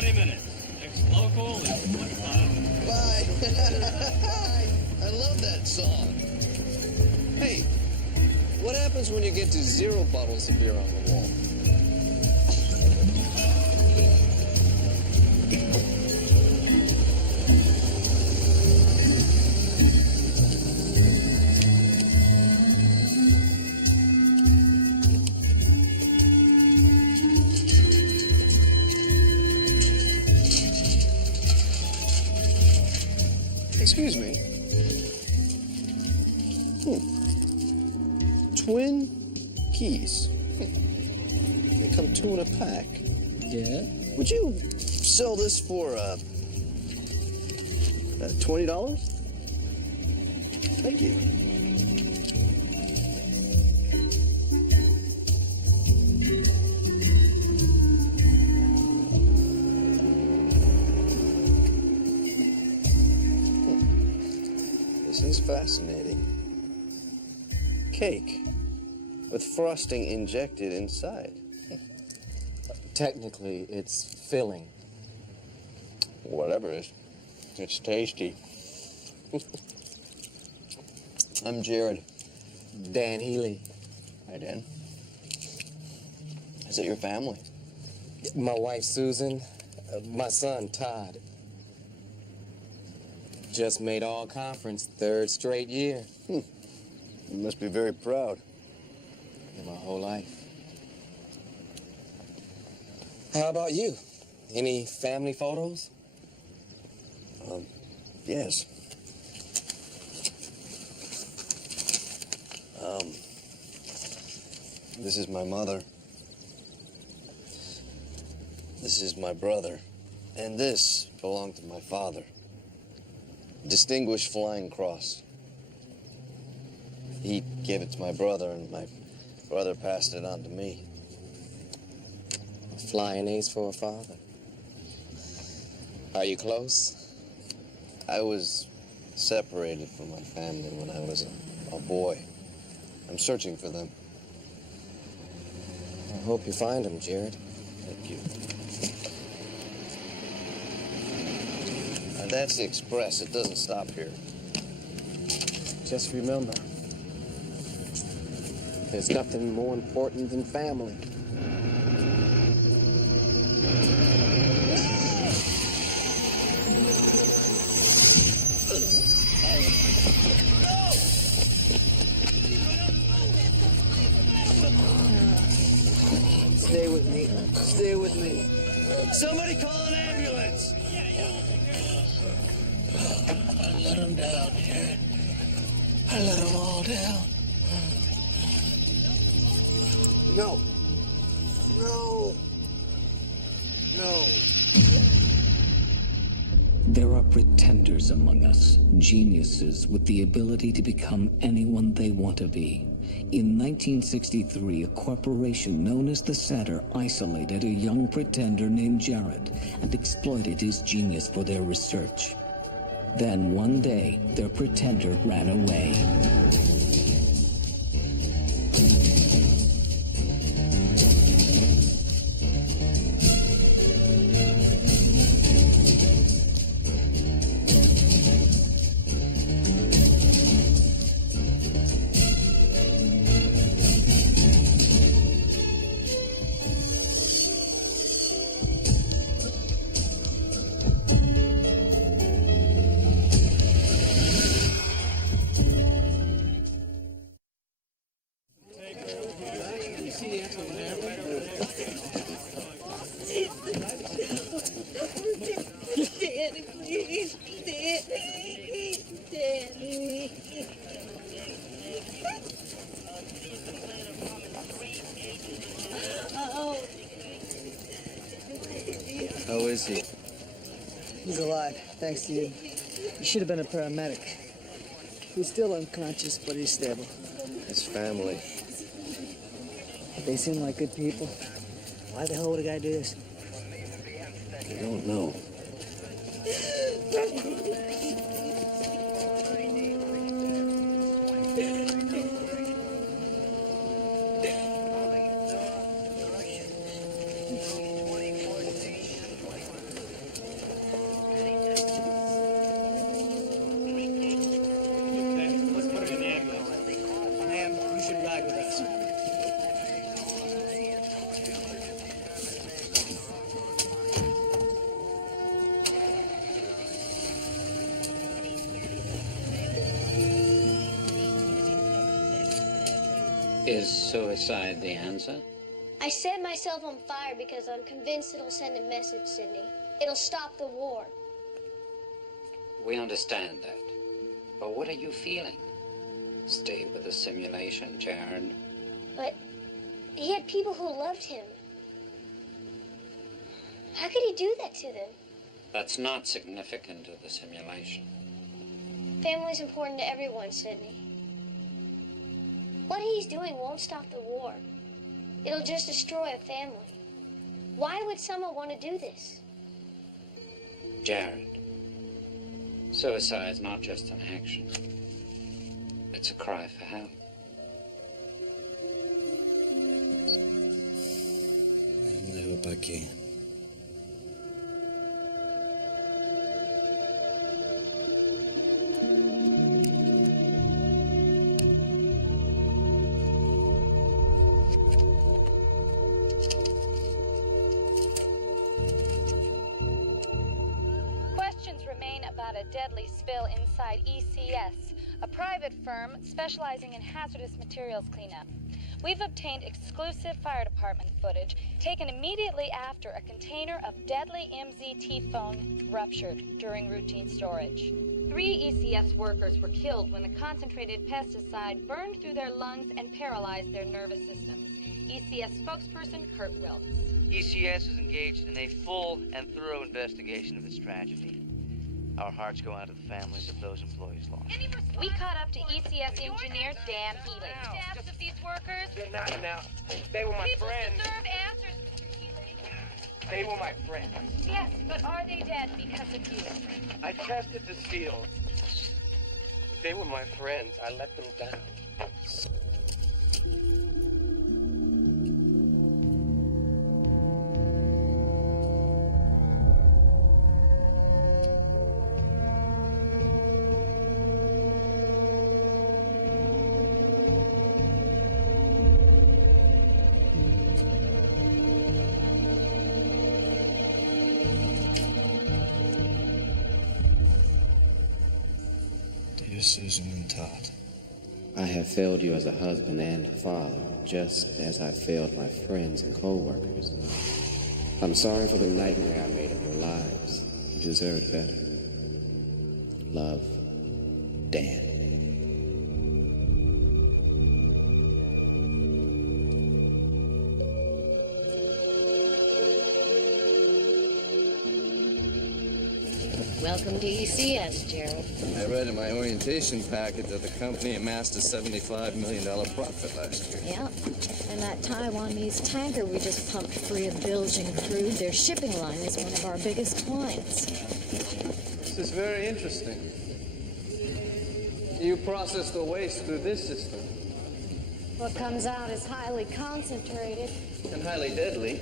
20 minutes. Next local is 25. Bye. I love that song. Hey, what happens when you get to 0 bottles of beer on the wall? Excuse me. Twin keys. They come 2 in a pack. Yeah? Would you sell this for $20? Thank you. This is fascinating. Cake with frosting injected inside. Technically, it's filling. Whatever it is, it's tasty. I'm Jared. Dan Healy. Hi, Dan. Is it your family? My wife, Susan. My son, Todd. Just made all conference, 3rd straight year. You must be very proud. In my whole life. How about you? Any family photos? Yes. This is my mother. This is my brother. And this belonged to my father. Distinguished Flying Cross. He gave it to my brother, and my brother passed it on to me. A flying ace for a father. Are you close? I was separated from my family when I was a boy. I'm searching for them. I hope you find them, Jared. Thank you. That's the Express. It doesn't stop here. Just remember, there's nothing more important than family. Stay with me. Stay with me. Somebody call an ambulance! I let him down, Jared. I let them all down. No. No. No. There are pretenders among us, geniuses with the ability to become anyone they want to be. In 1963, a corporation known as the Center isolated a young pretender named Jared and exploited his genius for their research. Then one day, their pretender ran away. Daddy, please. Daddy. Daddy. Oh. How is he? He's alive, thanks to you. He should have been a paramedic. He's still unconscious, but he's stable. His family. They seem like good people. Why the hell would a guy do this? I don't know. Is suicide the answer? I set myself on fire because I'm convinced it'll send a message, Sydney. It'll stop the war. We understand that. But what are you feeling? Stay with the simulation, Jared. But he had people who loved him. How could he do that to them? That's not significant to the simulation. Family's important to everyone, Sydney. What he's doing won't stop the war. It'll just destroy a family. Why would someone want to do this? Jared, suicide's not just an action. It's a cry for help. I hope I can. Questions remain about a deadly spill inside ECS, a private firm specializing in hazardous materials cleanup. We've obtained exclusive fire department footage taken immediately after a container of deadly MZT foam ruptured during routine storage. 3 ECS workers were killed when the concentrated pesticide burned through their lungs and paralyzed their nervous systems. ECS spokesperson Kurt Wilkes. ECS is engaged in a full and thorough investigation of this tragedy. Our hearts go out to the families of those employees lost. We caught up to ECS engineer Dan Healy. Staffs of these workers. They're not now. They were my People friends. deserve answers, Mr. Healy. They were my friends. Yes, but are they dead because of you? I tested the seal. They were my friends. I let them down. Dear Susan and Todd, I have failed you as a husband and a father, just as I failed my friends and co-workers. I'm sorry for the nightmare I made of your lives. You deserve better. Love, Dan. Welcome to ECS, Gerald. I read in my orientation packet that the company amassed a $75 million profit last year. Yeah, and that Taiwanese tanker we just pumped free of bilging crude, their shipping line is one of our biggest clients. This is very interesting. You process the waste through this system. What comes out is highly concentrated. And highly deadly.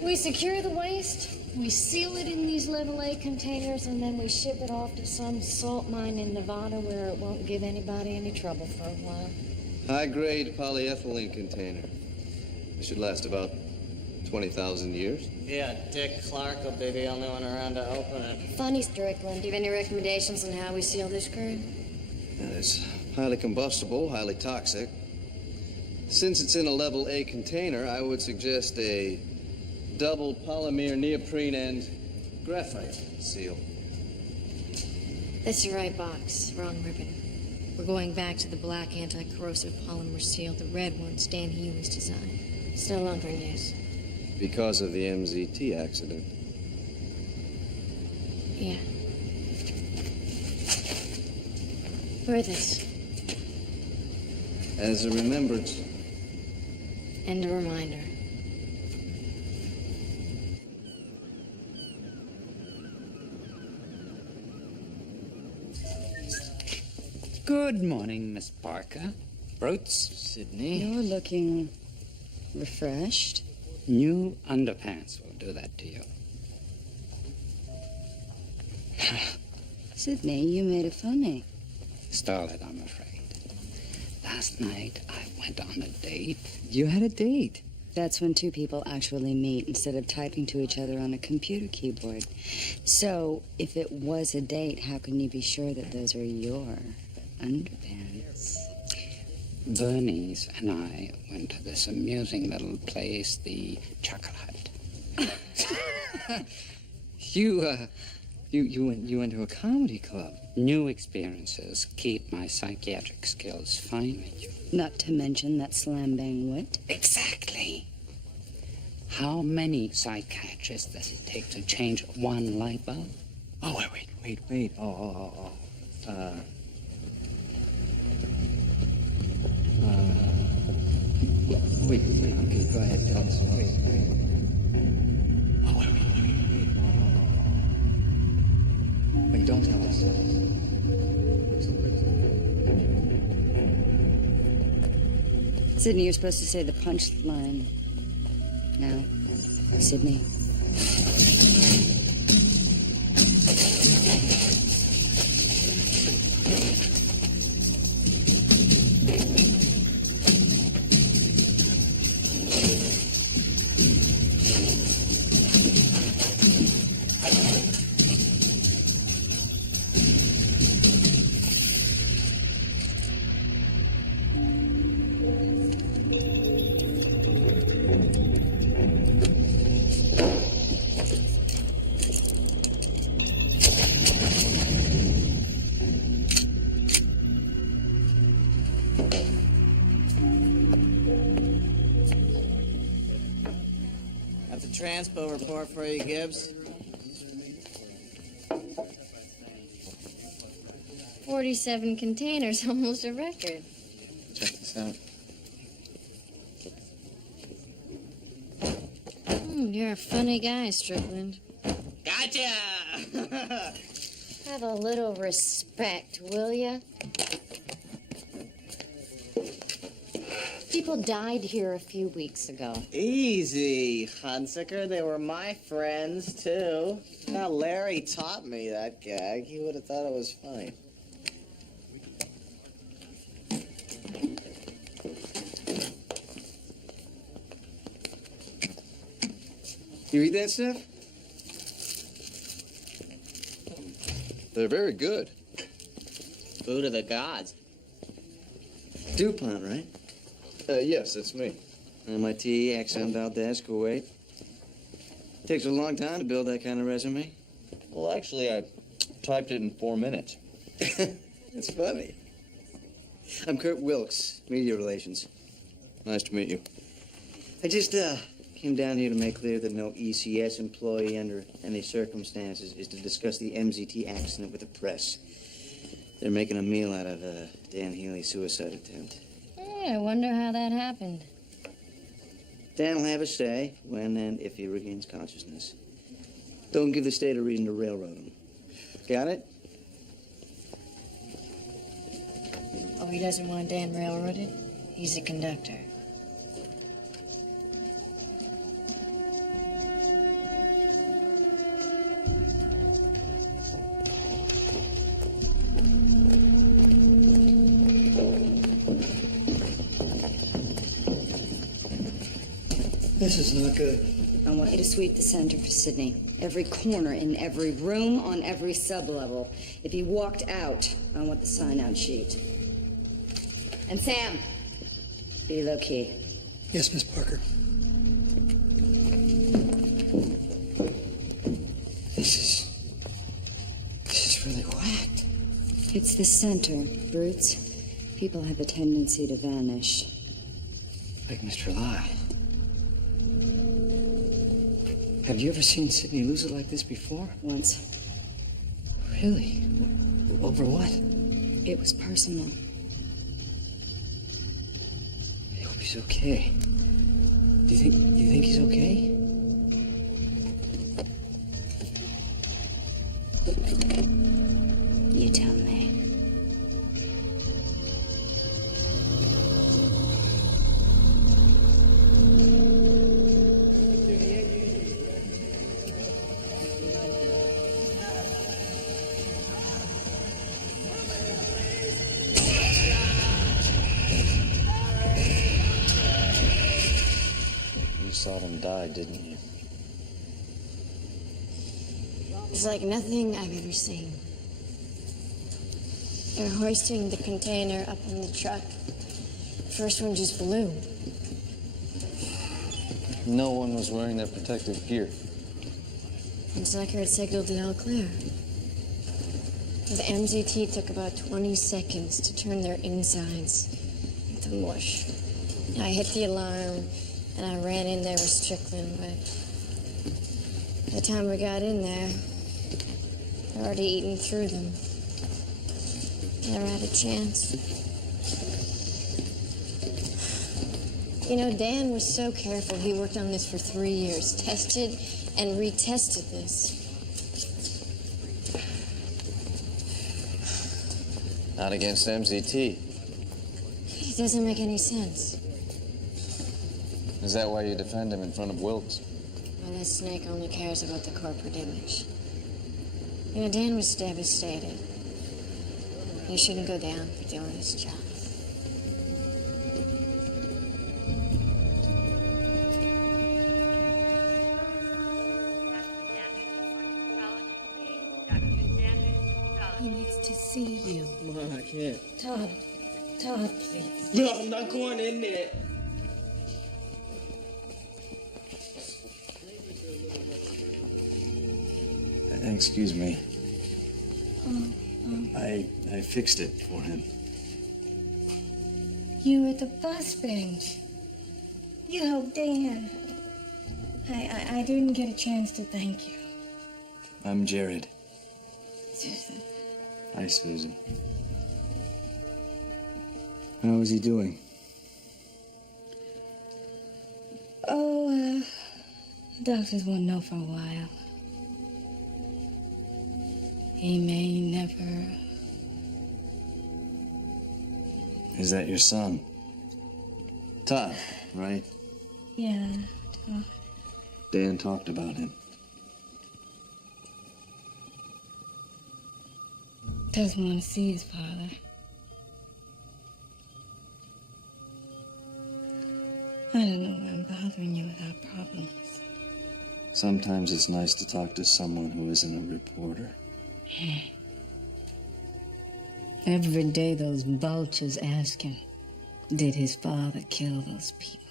We secure the waste, we seal it in these level A containers, and then we ship it off to some salt mine in Nevada where it won't give anybody any trouble for a while. High-grade polyethylene container. It should last about 20,000 years. Yeah, Dick Clark will be the only one around to open it. Funny, Strickland. Do you have any recommendations on how we seal this crude? It's highly combustible, highly toxic. Since it's in a level A container, I would suggest a double polymer neoprene and graphite seal. That's the right box. Wrong ribbon. We're going back to the black anti-corrosive polymer seal, the red one Dan Healy's design. It's no longer in use. Because of the MZT accident. Yeah. For this. As a remembrance. And a reminder. Good morning, Miss Parker. Brutes? Sydney? You're looking refreshed. New underpants will do that to you. Sydney, you made it funny. Stall it, I'm afraid. Last night, I went on a date. You had a date. That's when two people actually meet instead of typing to each other on a computer keyboard. So, if it was a date, how can you be sure that those are your underpants? Bernice and I went to this amusing little place, the Chocolate. You went to a comedy club. New experiences keep my psychiatric skills fine. Not to mention that slam-bang wit. Exactly. How many psychiatrists does it take to change one light bulb? Oh, wait. Wait, okay, go ahead, tell us. Wait. Oh, wait. Wait, don't tell us. Sydney, you're supposed to say the punchline. Now, Sydney. That's a transpo report for you, Gibbs. 47 containers, almost a record. Check this out. You're a funny guy, Strickland. Gotcha! Have a little respect, will ya? People died here a few weeks ago. Easy, Hunsaker. They were my friends, too. Now, Larry taught me that gag. He would have thought it was funny. You eat that stuff? They're very good. Food of the gods. DuPont, right? Yes, that's me. MIT, Exxon Valdez, Kuwait. Takes a long time to build that kind of resume. Well, actually, I typed it in 4 minutes. It's funny. I'm Kurt Wilkes, Media Relations. Nice to meet you. I just came down here to make clear that no ECS employee under any circumstances is to discuss the MZT accident with the press. They're making a meal out of Dan Healy's suicide attempt. I wonder how that happened. Dan will have a say when and if he regains consciousness. Don't give the state a reason to railroad him. Got it? Oh, he doesn't want Dan railroaded? He's a conductor. This is not good. I want you to sweep the center for Sydney. Every corner, in every room, on every sub-level. If he walked out, I want the sign-out sheet. And Sam, be low-key. Yes, Miss Parker. This is really whacked. It's the center, brutes. People have a tendency to vanish. Like Mr. Lyle. Have you ever seen Sydney lose it like this before? Once. Really? Over what? It was personal. I hope he's okay. Do you think he's okay? You tell me. You saw them die, didn't you? It's like nothing I've ever seen. They're hoisting the container up in the truck. first one just blew. No one was wearing their protective gear. And Zucker had signaled the all clear. The MZT took about 20 seconds to turn their insides into mush. I hit the alarm, and I ran in there with Strickland, but by the time we got in there, they'd already eaten through them. Never had a chance. You know, Dan was so careful. He worked on this for 3 years, tested and retested this. Not against MZT. It doesn't make any sense. Is that why you defend him in front of Wilkes? Well, this snake only cares about the corporate image. You know, Dan was devastated. He shouldn't go down for doing his job. He needs to see you. Come on, I can't. Todd, please. No, I'm not going in there. Excuse me. I fixed it for him. You at the bus bench. You helped Dan. I didn't get a chance to thank you. I'm Jared. Susan. Hi, Susan. How is he doing? Oh, doctors won't know for a while. He may never. Is that your son? Todd, right? Yeah, Todd. Dan talked about him. Doesn't want to see his father. I don't know why I'm bothering you with our problems. Sometimes it's nice to talk to someone who isn't a reporter. Every day those vultures ask him, did his father kill those people?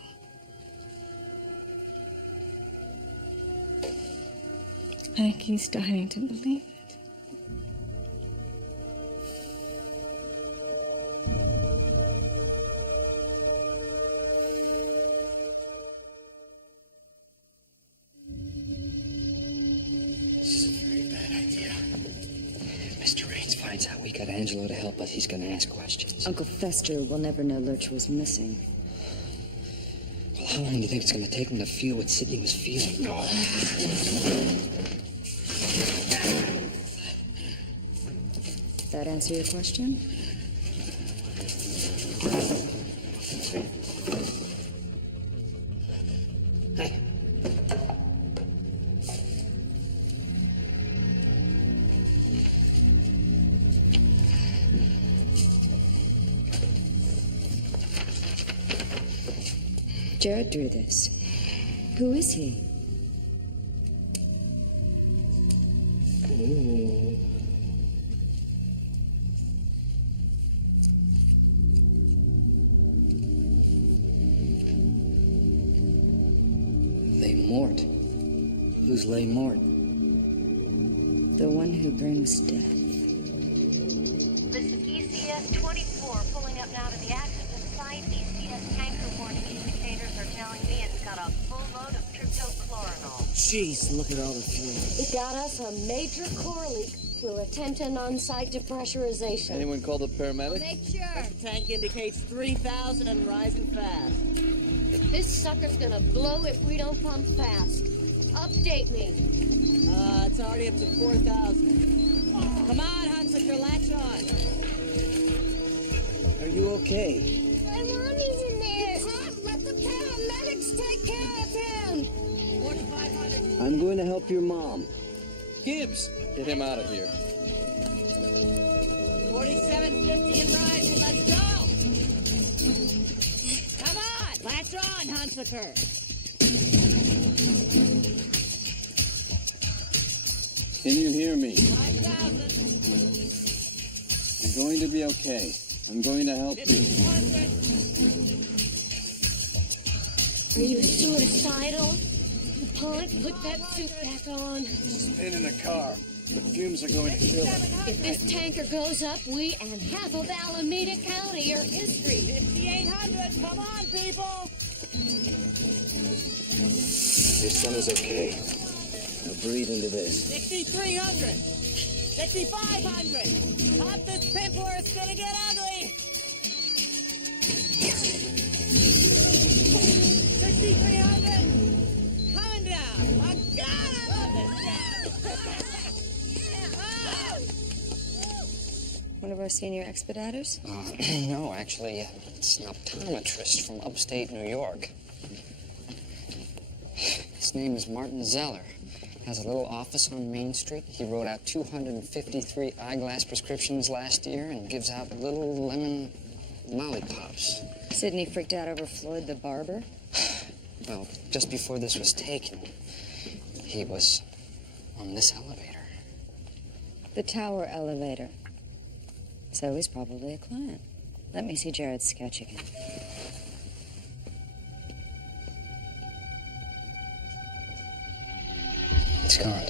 I think he's starting to believe it. Got Angelo to help us. He's gonna ask questions. Uncle Fester will never know Lurch was missing. Well, how long do you think it's gonna take him to feel what Sidney was feeling? That answer your question? Hey. Jared drew this. Who is he? Ooh. Leigh Mort. Who's Leigh Mort? The one who brings death. This is ECS-24 pulling up now to the accident site. ECS tanker warning indicators are telling me it's got a full load of cryptochlorinol. Jeez, look at all the fuel. It got us a major core leak. We're attempting on-site depressurization. Anyone call the paramedic? Make sure. The tank indicates 3,000 and rising fast. This sucker's gonna blow if we don't pump fast. Update me. It's already up to 4,000. Come on, Hunsaker, latch on. Are you okay? My mommy's in there. Todd, let the paramedics take care of him. I'm going to help your mom. Gibbs, get him out of here. 4750 and rising, let's go! Come on, latch on, Hunsaker. Can you hear me? 5,000. You're going to be okay. I'm going to help you. 1,500. Are you suicidal? Punk, put that suit back on. Spin in the car. The fumes are going to kill us. If this tanker goes up, we and half of Alameda County are history. 5,800, come on, people! Your son is okay. Now breathe into this. 6,300, 6,500. Pop this pimp or it's gonna get ugly. 6,300, coming down. Oh God, I love this job. One of our senior expediters? No, actually, it's an optometrist from upstate New York. His name is Martin Zeller. Has a little office on Main Street. He wrote out 253 eyeglass prescriptions last year and gives out little lemon lollipops. Sydney freaked out over Floyd the barber? Well, just before this was taken, he was on this elevator. The tower elevator. So he's probably a client. Let me see Jared's sketch again. It's gone.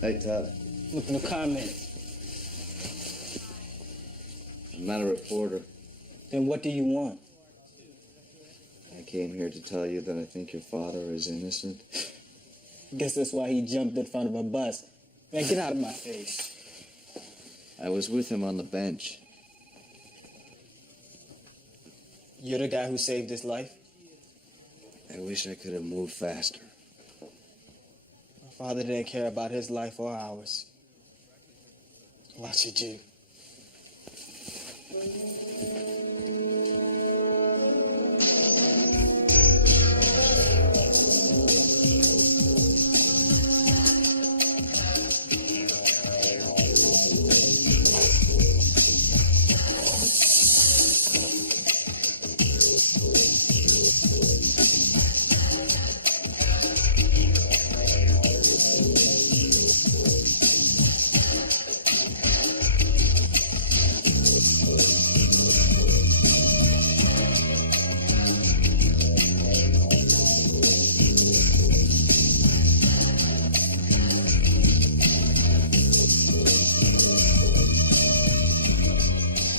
Hey, Todd. Look, no comment. I'm not a reporter. Then what do you want? I came here to tell you that I think your father is innocent. Guess that's why he jumped in front of a bus. Man, get out of my face. I was with him on the bench. You're the guy who saved his life? I wish I could have moved faster. My father didn't care about his life or ours. Why should you?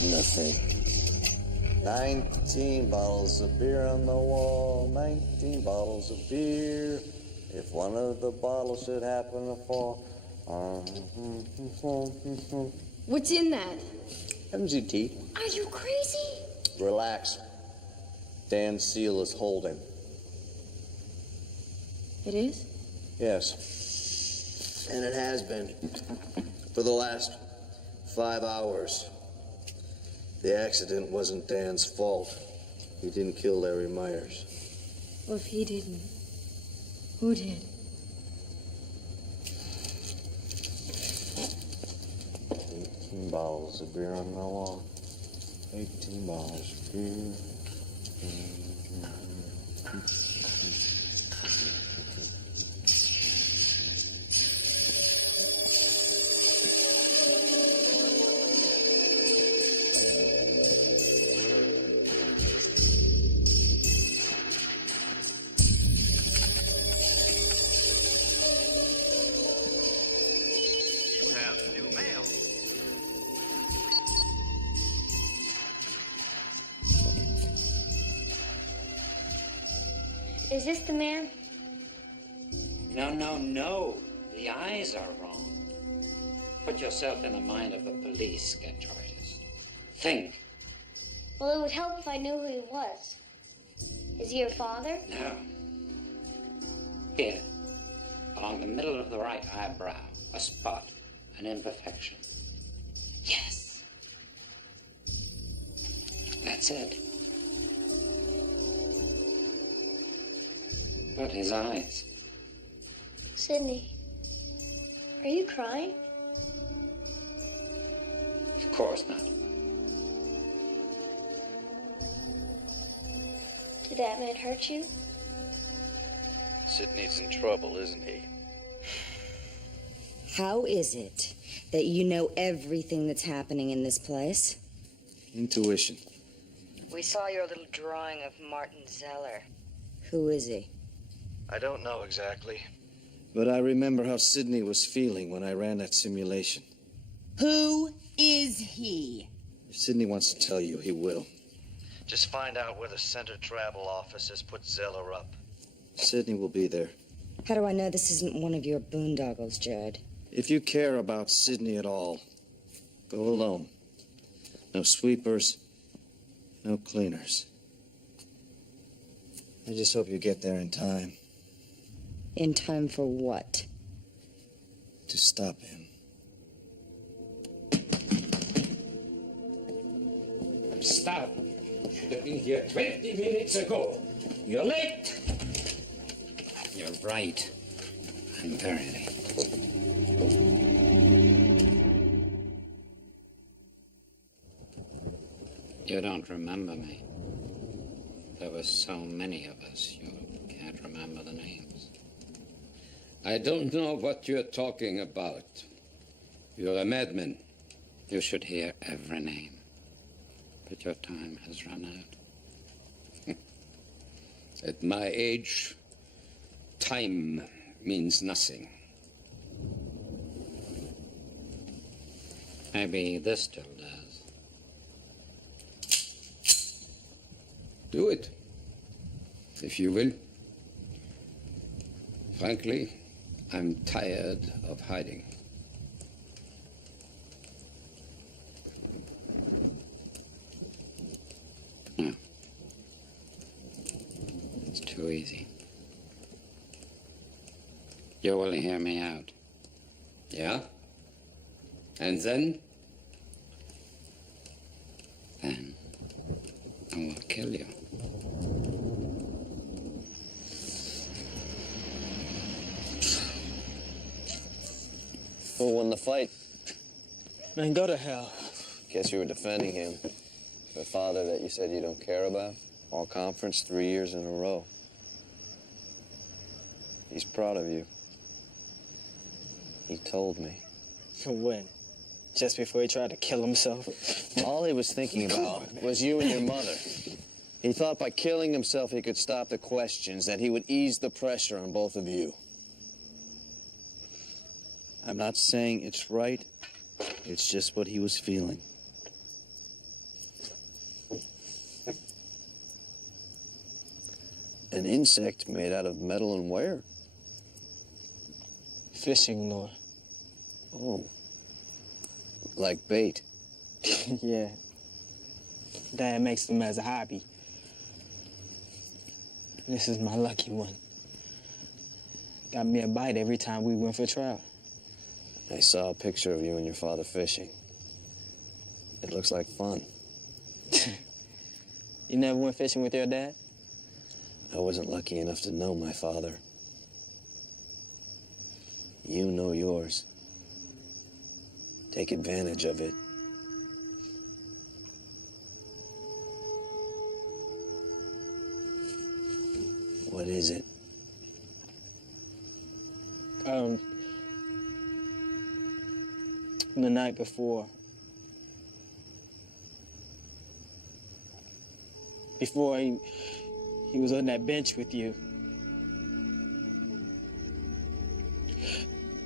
Nothing. 19 bottles of beer on the wall, 19 bottles of beer. If one of the bottles should happen to fall. What's in that? MZT. Are you crazy? Relax. Dan's seal is holding. It is? Yes. And it has been. For the last 5 hours. The accident wasn't Dan's fault. He didn't kill Larry Myers. Well, if he didn't, who did? Bottles of beer on the wall. 18 bottles of beer. You have new mail. Is this the man? No. The eyes are wrong. Put yourself in the mind of a police sketch-artist. Think. Well, it would help if I knew who he was. Is he your father? No. Here, along the middle of the right eyebrow, a spot, an imperfection. Yes. That's it. But his eyes. Sidney, are you crying? Of course not. Did that man hurt you? Sidney's in trouble, isn't he? How is it that you know everything that's happening in this place? Intuition. We saw your little drawing of Martin Zeller. Who is he? I don't know exactly. But I remember how Sidney was feeling when I ran that simulation. Who is he? If Sidney wants to tell you, he will. Just find out where the Center Travel Office has put Zeller up. Sidney will be there. How do I know this isn't one of your boondoggles, Jared? If you care about Sidney at all, go alone. No sweepers, no cleaners. I just hope you get there in time. In time for what? To stop him. Stop. Should have been here 20 minutes ago. You're late. You're right. I'm very late. You don't remember me. There were so many of us, you can't remember the names. I don't know what you're talking about. You're a madman. You should hear every name. But your time has run out. At my age, time means nothing. Maybe this still does. Do it, if you will. Frankly, I'm tired of hiding. No. It's too easy. You will hear me out. Yeah? And then? Then I will kill you. Who won the fight? Man, go to hell. Guess you were defending him. The father that you said you don't care about. All conference 3 years in a row. He's proud of you. He told me. When? Just before he tried to kill himself? All he was thinking about was you and your mother. He thought by killing himself he could stop the questions, that he would ease the pressure on both of you. I'm not saying it's right. It's just what he was feeling. An insect made out of metal and wire? Fishing lure. Oh. Like bait. Yeah. Dad makes them as a hobby. This is my lucky one. Got me a bite every time we went for trout. I saw a picture of you and your father fishing. It looks like fun. You never went fishing with your dad? I wasn't lucky enough to know my father. You know yours. Take advantage of it. What is it? The night before. Before he was on that bench with you.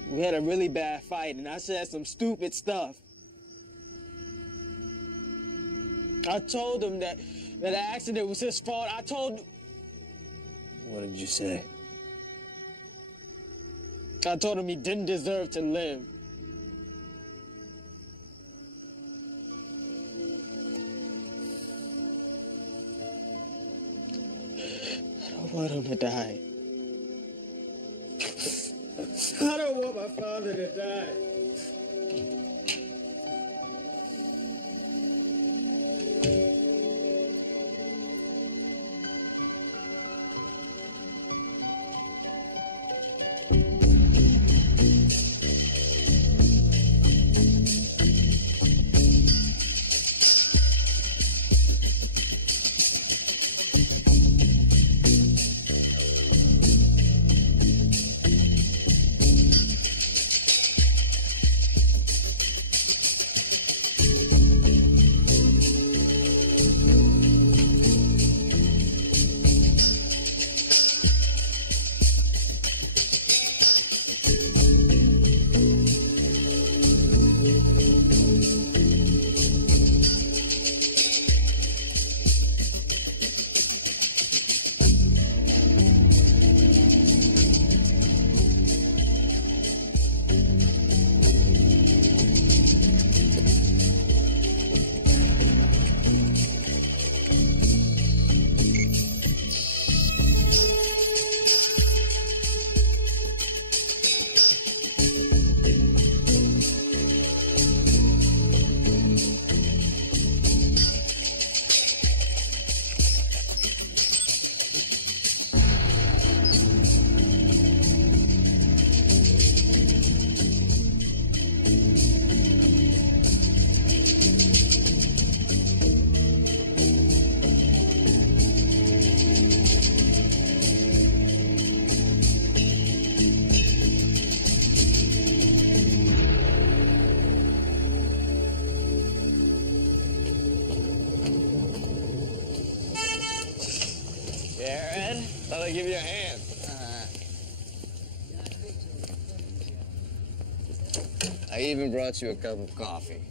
We had a really bad fight, and I said some stupid stuff. I told him that the accident was his fault. What did you say? I told him he didn't deserve to live. I don't want him to die. I don't want my father to die. Thought I'd give you a hand. I even brought you a cup of coffee.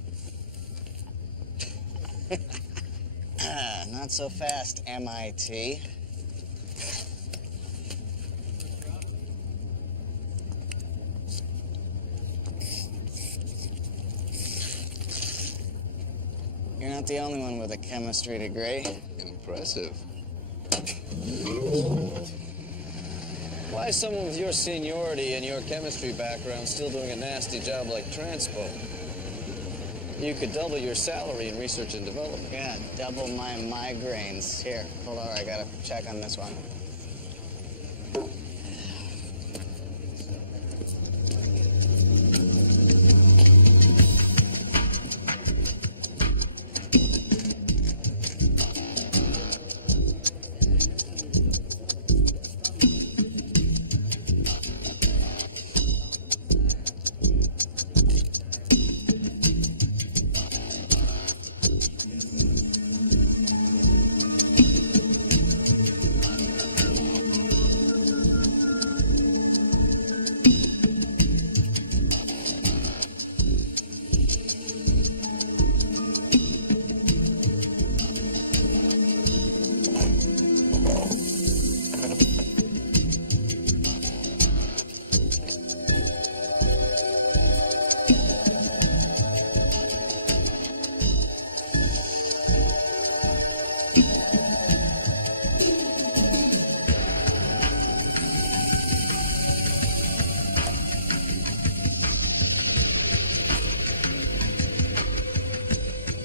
Not so fast, MIT. You're not the only one with a chemistry degree. Impressive. Why is someone with your seniority and your chemistry background still doing a nasty job like transpo? You could double your salary in research and development. Yeah, double my migraines. Here, hold on, I gotta check on this one.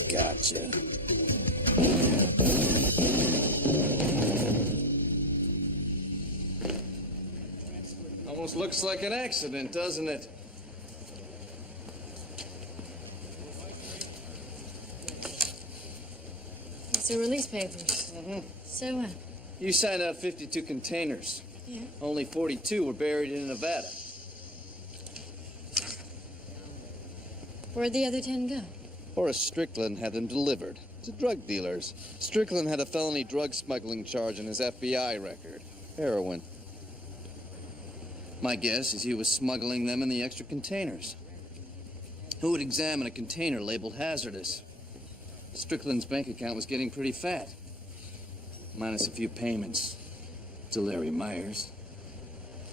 Gotcha. Almost looks like an accident, doesn't it? It's the release papers. So, You signed out 52 containers. yeah. Only 42 were buried in Nevada. Where'd the other 10 go? Horace Strickland had them delivered to drug dealers. Strickland had a felony drug smuggling charge on his FBI record. Heroin. My guess is he was smuggling them in the extra containers. Who would examine a container labeled hazardous? Strickland's bank account was getting pretty fat. Minus a few payments to Larry Myers.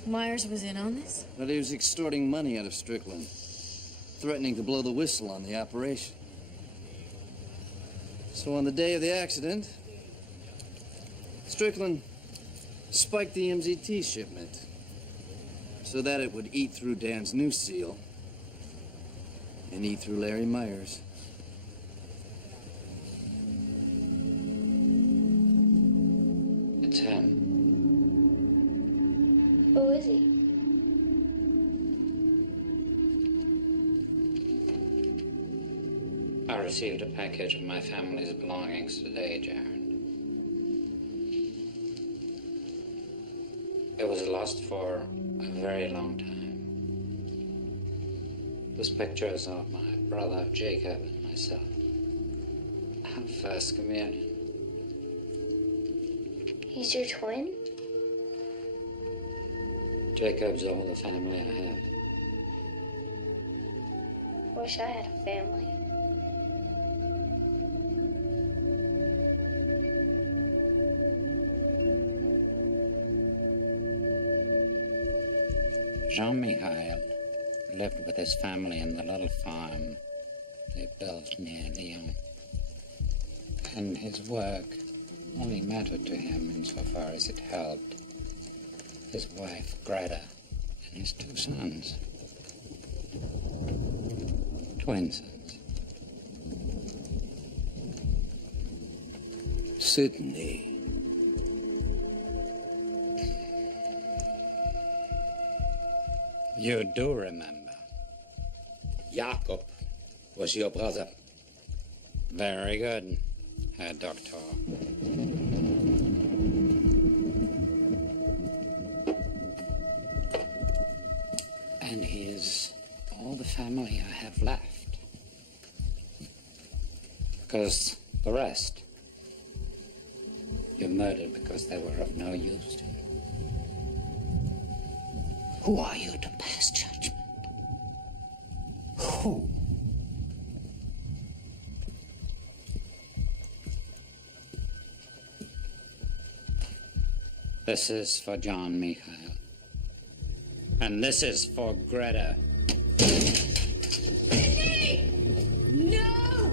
Myers was in on this? But he was extorting money out of Strickland, threatening to blow the whistle on the operation. So on the day of the accident, Strickland spiked the MZT shipment so that it would eat through Dan's new seal and eat through Larry Myers. It's him. Who is he? I received a package of my family's belongings today, Jared. It was lost for a very long time. There's pictures of my brother Jacob and myself. Our first communion. He's your twin? Jacob's all the family I have. Wish I had a family. Jean-Michel lived with his family in the little farm they built near Lyon. And his work only mattered to him insofar as it helped his wife, Greta, and his two sons. Twin sons. Sydney. You do remember. Jakob was your brother. Very good, Herr Doctor. And he is all the family I have left. Because the rest, you murdered because they were of no use to you. Who are you to pass judgment? Who? This is for John Michael. And this is for Greta. No!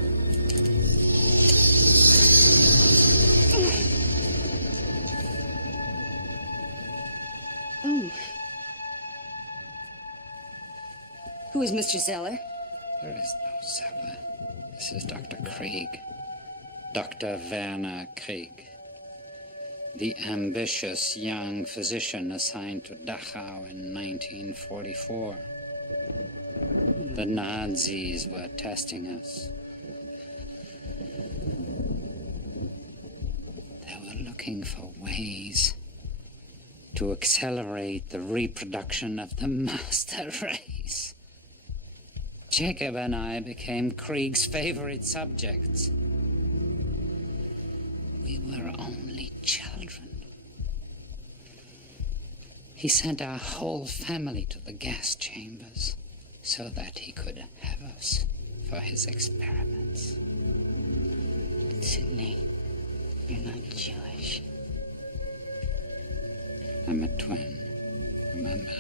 Oh. Who is Mr. Zeller? There is no Zeller. This is Dr. Krieg. Dr. Werner Krieg. The ambitious young physician assigned to Dachau in 1944. The Nazis were testing us. They were looking for ways to accelerate the reproduction of the master race. Jacob and I became Krieg's favorite subjects. We were only children. He sent our whole family to the gas chambers so that he could have us for his experiments. Sydney, you're not Jewish. I'm a twin, remember?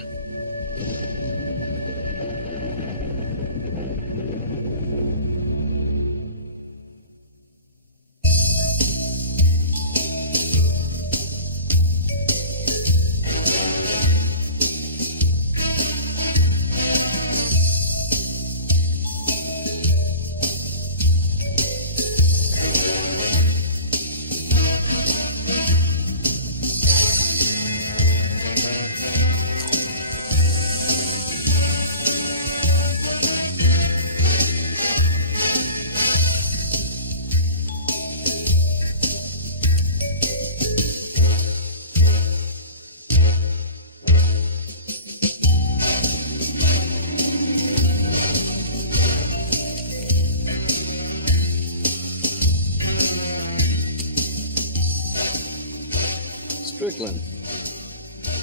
Strickland,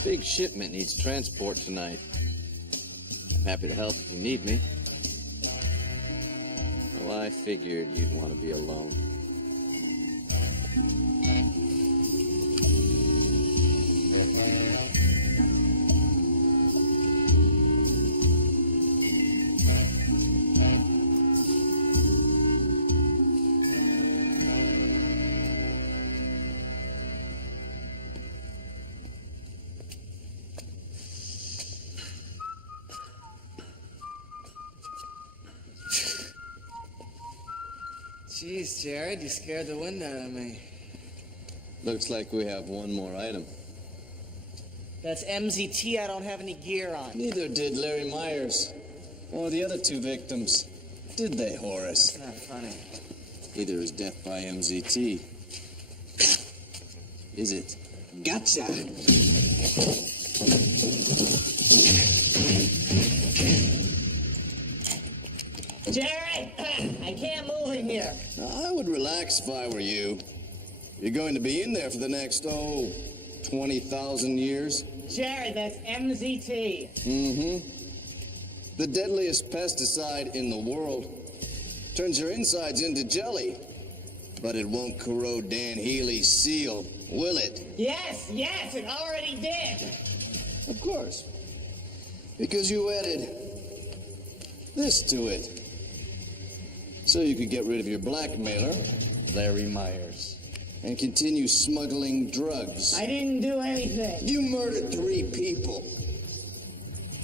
big shipment needs transport tonight. I'm happy to help if you need me. Well, I figured you'd want to be alone. Jeez, Jared, you scared the wind out of me. Looks like we have one more item. That's MZT. I don't have any gear on. Neither did Larry Myers or the other two victims. Did they, Horace? That's not funny. Neither is death by MZT. Is it? Gotcha! Jared! I can't move in here. I would relax if I were you. You're going to be in there for the next, 20,000 years. Jared, that's MZT. Mm-hmm. The deadliest pesticide in the world. Turns your insides into jelly. But it won't corrode Dan Healy's seal, will it? Yes, it already did. Of course. Because you added this to it. So you could get rid of your blackmailer, Larry Myers, and continue smuggling drugs. I didn't do anything. You murdered 3 people.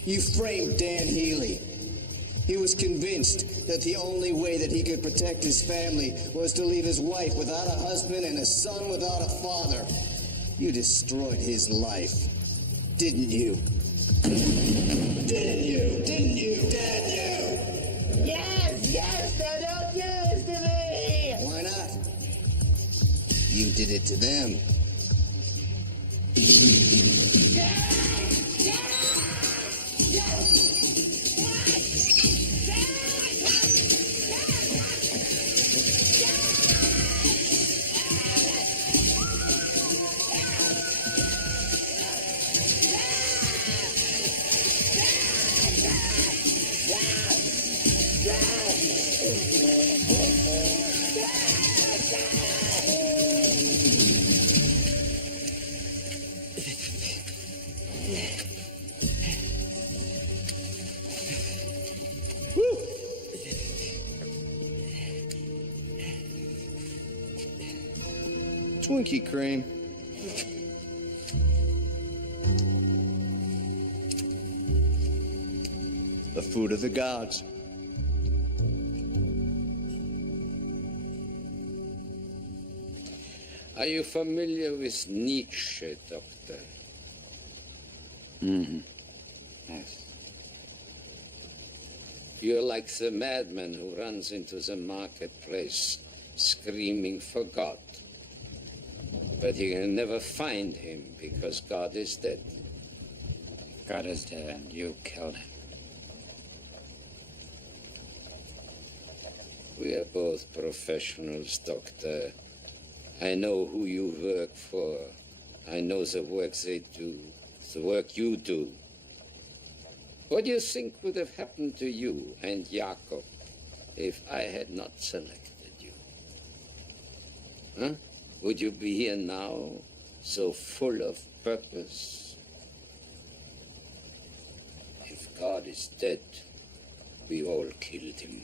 You framed Dan Healy. He was convinced that the only way that he could protect his family was to leave his wife without a husband and a son without a father. You destroyed his life, didn't you? Didn't you? Didn't you? Didn't you? Yes, now don't do this to me! Why not? You did it to them. Twinkie cream. The food of the gods. Are you familiar with Nietzsche, Doctor? Mm-hmm. Yes. You're like the madman who runs into the marketplace screaming for God. But you can never find him because God is dead. God is dead and you killed him. We are both professionals, Doctor. I know who you work for. I know the work they do, the work you do. What do you think would have happened to you and Jakob if I had not selected you? Huh? Would you be here now, so full of purpose? If God is dead, we all killed him.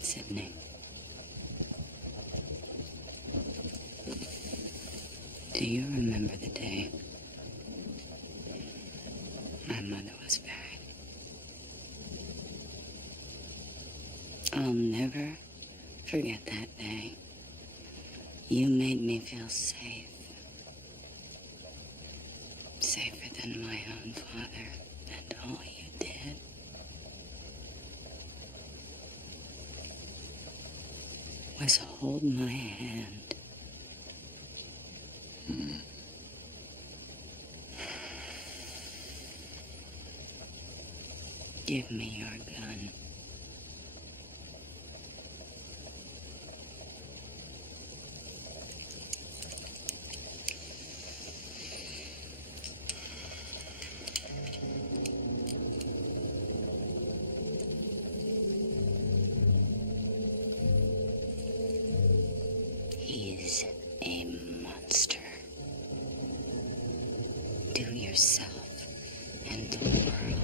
Sydney. Do you remember the day my mother was buried? I'll never forget that day. You made me feel safe. Safer than my own father, and all you did was hold my hand. Give me your gun. He's a monster. Do yourself and the world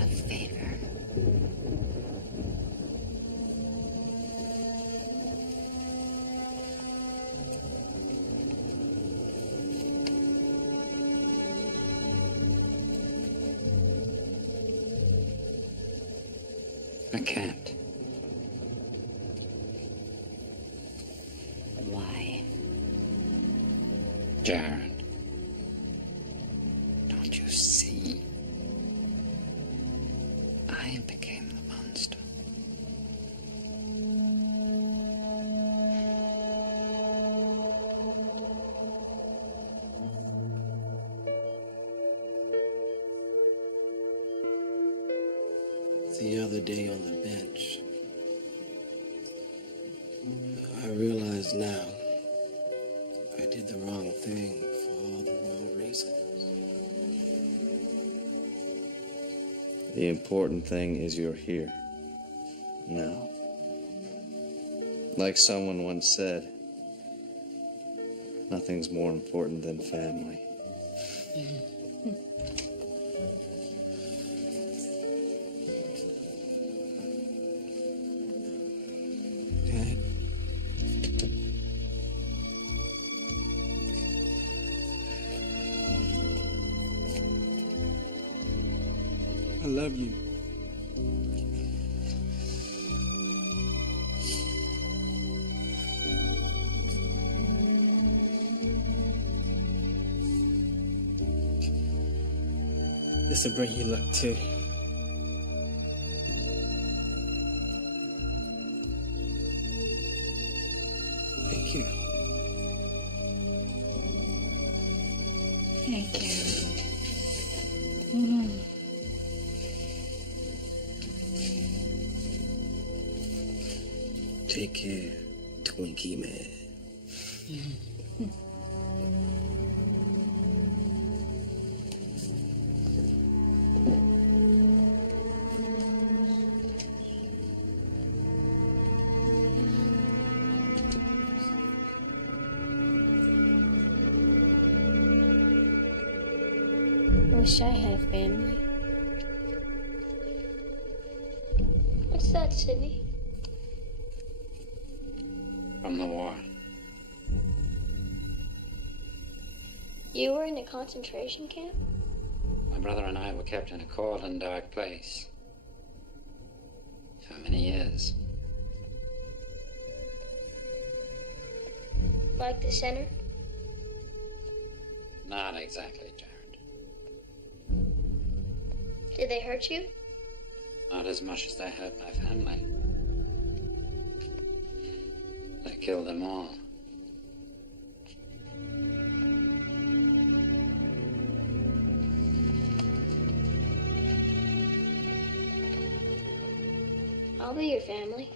a favor. I can't. Why? Jared, don't you see? I became the monster. The other day on the bench, I realize now I did the wrong thing for all the wrong reasons. The important thing is you're here. Now. Like someone once said, nothing's more important than family. Dad, I love you. This'll bring you luck too. thank you. Thank you. Mm. Take care, Twinkie Man. I wish I had a family. What's that, Sydney? From the war. You were in a concentration camp? My brother and I were kept in a cold and dark place for many years. Like the center? Not exactly, Jared. Did they hurt you? Not as much as they hurt my family. They killed them all. I'll be your family.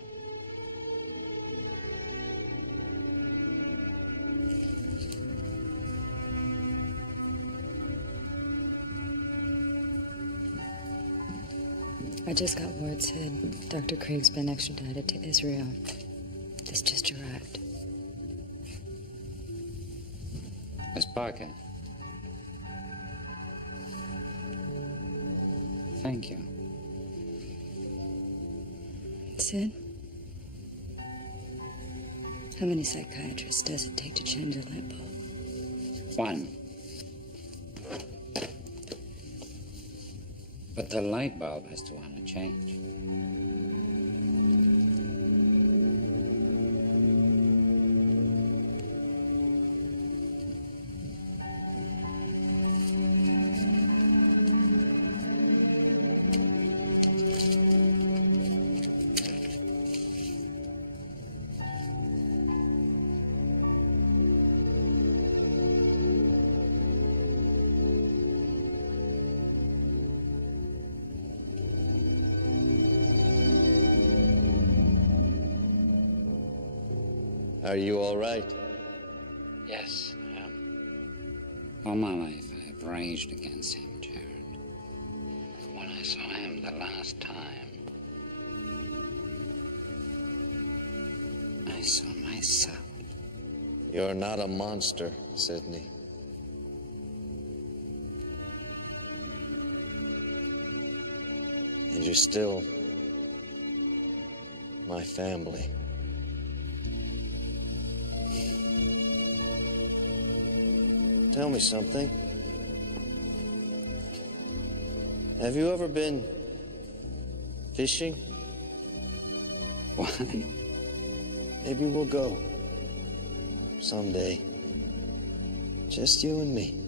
I just got word said Dr. Craig's been extradited to Israel. This just arrived. Miss Parker. Thank you. Sid? How many psychiatrists does it take to change a light bulb? One. But the light bulb has to want to change. Are you all right? Yes, I am. All my life I have raged against him, Jared. But when I saw him the last time, I saw myself. You're not a monster, Sydney. And you're still my family. Tell me something. Have you ever been fishing? Why? Maybe we'll go. Someday. Just you and me.